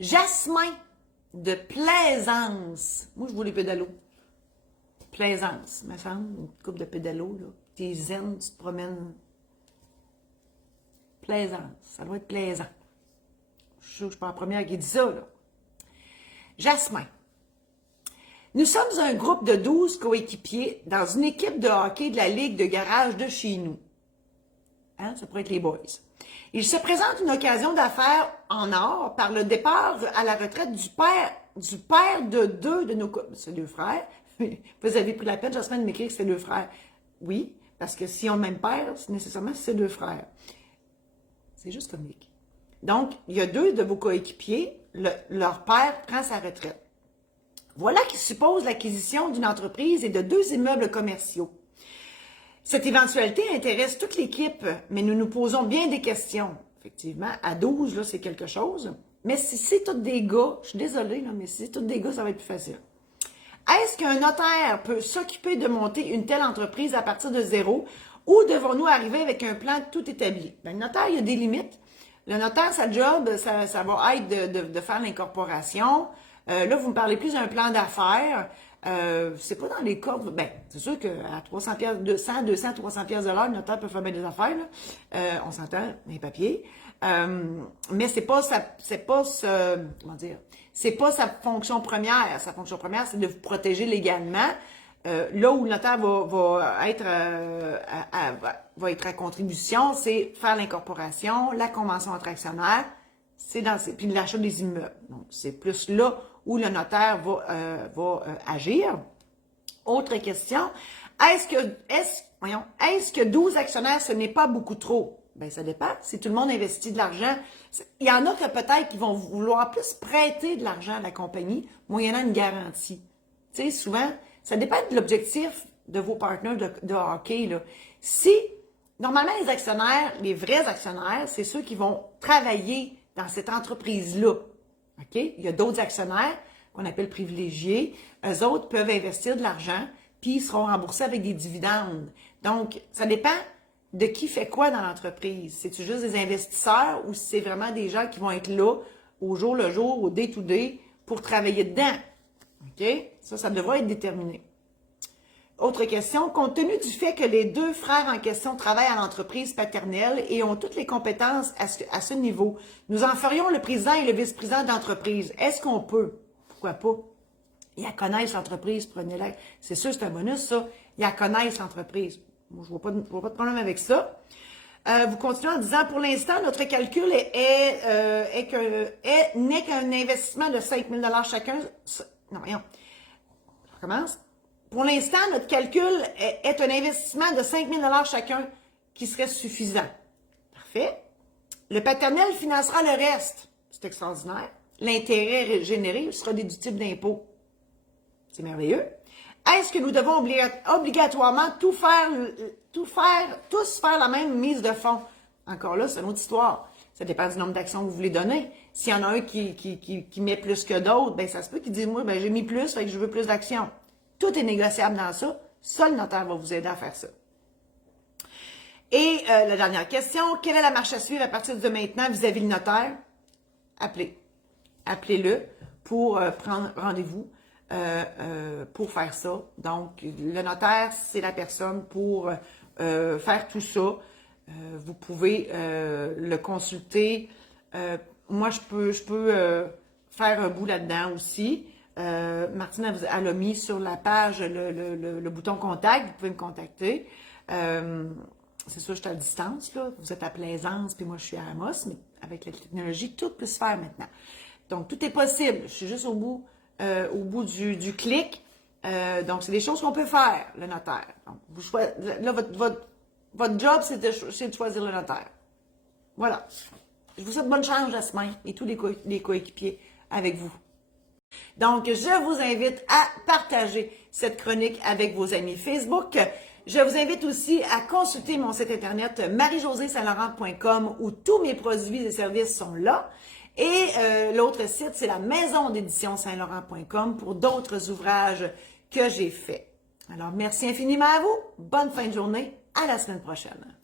Jasmin de Plaisance. Moi, je vois les pédalos. Plaisance, me semble. Une coupe de pédalos, là. T'es zen, tu te promènes. Plaisance. Ça doit être plaisant. Je suis sûre que je suis pas la première qui dit ça, là. Jasmin. Nous sommes un groupe de 12 coéquipiers dans une équipe de hockey de la Ligue de garage de chez nous. Hein? Ça pourrait être les boys. Il se présente une occasion d'affaires en or par le départ à la retraite du père de deux de nos... C'est deux frères. Vous avez pris la peine, Jasmin, de m'écrire que c'est deux frères. Oui, parce que si on a le même père, nécessairement, c'est deux frères. C'est juste comique. Donc, il y a deux de vos coéquipiers, leur père prend sa retraite. Voilà qui suppose l'acquisition d'une entreprise et de 2 immeubles commerciaux. Cette éventualité intéresse toute l'équipe, mais nous nous posons bien des questions. Effectivement, à 12, là, c'est quelque chose. Mais si c'est tous des gars, je suis désolée, là, mais si c'est tous des gars, ça va être plus facile. Est-ce qu'un notaire peut s'occuper de monter une telle entreprise à partir de zéro ou devons-nous arriver avec un plan tout établi? Bien, le notaire, il y a des limites. Le notaire, sa job, ça va être de faire l'incorporation. Là, vous me parlez plus d'un plan d'affaires. C'est pas dans les cordes. Ben, c'est sûr qu'à 300 pièces, 200, 300 pièces de l'heure, le notaire peut faire bien des affaires. Là. On s'entend, les papiers. Mais c'est pas comment dire, c'est pas sa fonction première. Sa fonction première, c'est de vous protéger légalement. Là où le notaire va être à contribution, c'est faire l'incorporation, la convention entre actionnaires, puis l'achat des immeubles. Donc, c'est plus là où le notaire va agir. Autre question, est-ce que 12 actionnaires, ce n'est pas beaucoup trop? Bien, ça dépend. Si tout le monde investit de l'argent, il y en a que peut-être qui vont vouloir plus prêter de l'argent à la compagnie, moyennant une garantie. Tu sais, souvent, ça dépend de l'objectif de vos partenaires de hockey, là. Si, normalement, les actionnaires, les vrais actionnaires, c'est ceux qui vont travailler dans cette entreprise-là. OK? Il y a d'autres actionnaires qu'on appelle privilégiés. Eux autres peuvent investir de l'argent, puis ils seront remboursés avec des dividendes. Donc, ça dépend de qui fait quoi dans l'entreprise. C'est-tu juste des investisseurs ou c'est vraiment des gens qui vont être là au jour le jour, au day-to-day, pour travailler dedans? OK? Ça devrait être déterminé. Autre question, compte tenu du fait que les deux frères en question travaillent à l'entreprise paternelle et ont toutes les compétences à ce niveau, nous en ferions le président et le vice-président d'entreprise. Est-ce qu'on peut? Pourquoi pas? Ils la connaissent l'entreprise, prenez-la. C'est sûr, c'est un bonus, ça. Ils la connaissent l'entreprise. Moi, je vois pas de problème avec ça. Vous continuez en disant, pour l'instant, notre calcul n'est qu'un investissement de 5 000 $ chacun. Non, voyons. Je recommence. Pour l'instant, notre calcul est un investissement de 5 000 $ chacun qui serait suffisant. Parfait. Le paternel financera le reste. C'est extraordinaire. L'intérêt généré sera déductible d'impôt. C'est merveilleux. Est-ce que nous devons obligatoirement tous faire la même mise de fonds? Encore là, c'est une autre histoire. Ça dépend du nombre d'actions que vous voulez donner. S'il y en a un qui met plus que d'autres, ben ça se peut qu'il dise, moi, ben j'ai mis plus, fait que je veux plus d'actions. Tout est négociable dans ça. Seul le notaire va vous aider à faire ça. Et la dernière question, quelle est la marche à suivre à partir de maintenant vis-à-vis le notaire? Appelez-le pour prendre rendez-vous pour faire ça. Donc, le notaire, c'est la personne pour faire tout ça. Vous pouvez le consulter. Moi, je peux faire un bout là-dedans aussi. Martine, elle a mis sur la page le bouton contact. Vous pouvez me contacter. C'est sûr, je suis à distance, là. Vous êtes à Plaisance, puis moi, je suis à Amos, mais avec la technologie, tout peut se faire maintenant. Donc, tout est possible. Je suis juste au bout du clic. Donc, c'est des choses qu'on peut faire, le notaire. Donc, là, votre job, c'est de choisir le notaire. Voilà. Je vous souhaite bonne chance, Jasmin, et tous les coéquipiers avec vous. Donc, je vous invite à partager cette chronique avec vos amis Facebook. Je vous invite aussi à consulter mon site internet marie-josée-saint-laurent.com où tous mes produits et services sont là. Et l'autre site, c'est la maison d'édition saint-laurent.com pour d'autres ouvrages que j'ai faits. Alors, merci infiniment à vous. Bonne fin de journée. À la semaine prochaine.